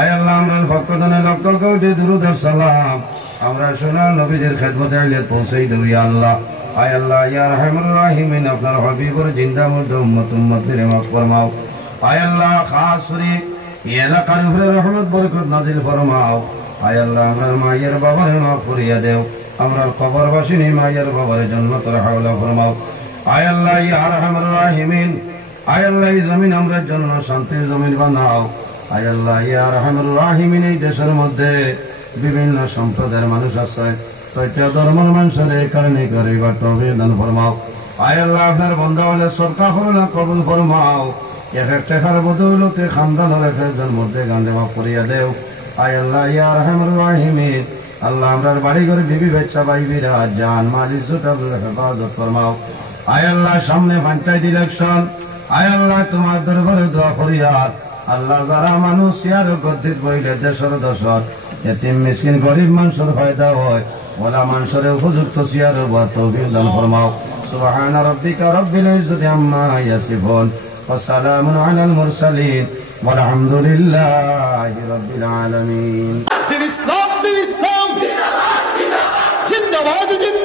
আয় আল্লাহ আমরার পক্ষ থেকে লক্ষ কোটি দুরূদ ও সালাম আমরা সোনার নবীজির খেদমতে আইলে পৌঁছাই দেব ইয়া আল্লাহ। আয় আল্লাহ ইয়া রাহমানুর রাহিমিন আপনার হাবিবের জিন্দা মধ্যে উম্মতের মাফ ফরমাও। আয় আল্লাহ খাস করে এই এলাকার উপরে রহমত বরকত নাজিল ফরমাও। আয় আল্লাহ আমরার মায়ের বাবার মাফ করিয়া দেও, আমরার কবরবাসিনী মায়ের বাবার জান্নাতুল হাওলা ফরমাও। আয় আল্লাহ ইয়া রাহমানুর রাহিমিন, আয় আল্লাহ এই জমিন আমরার জন্য শান্তির জমিন বানাও। আয় আল্লাহ ইয়া রাহমানুর রাহিমিন এই দেশের মধ্যে বিভিন্ন সম্প্রদায়ের মানুষ আছে, প্রত্যেক ধর্মের মানুষের কারণে গরিবার তৌফিক দান ফরমাও। আয় আল্লাহ আপনার বান্দা হলে সরকার হলে কবুল ফরমাও। এক এক টাকার বদৌলতে খানদানের একজন মধ্যে গান্ধে মাফ করিয়া দেও। আয় আল্লাহ ইয়া রাহমানুর রাহিমিন আল্লাহ আমরার বাড়ি ঘরে বিবি বাচ্চা বাইবিরা জান মাল ইজ্জত আল্লাহ হেফাজত ফরমাও। আয় আল্লাহ সামনে পঞ্চায়েত ইলেকশন, আয় আল্লাহ তোমার দরবারে দোয়া করিয়া আল্লাহ যারা মানুষ ইয়ার গদ্দিত বইলে দেশের দশর এতিম মিসকিন গরিব মানুষের ফায়দা হয়, ওলা মানুষের উপযুক্ত সিয়ার তৌফিক দান ফরমাও। সুবহান রাব্বিকা রাব্বিল ইজ্জাতি আম্মা ইয়াসিফুন ওয়া সালামুন আলাল মুরসালিন ওয়ালহামদুলিল্লাহি রাব্বিল আলামিন। দিন ইসলাম জিন্দাবাদ জিন্দাবাদ।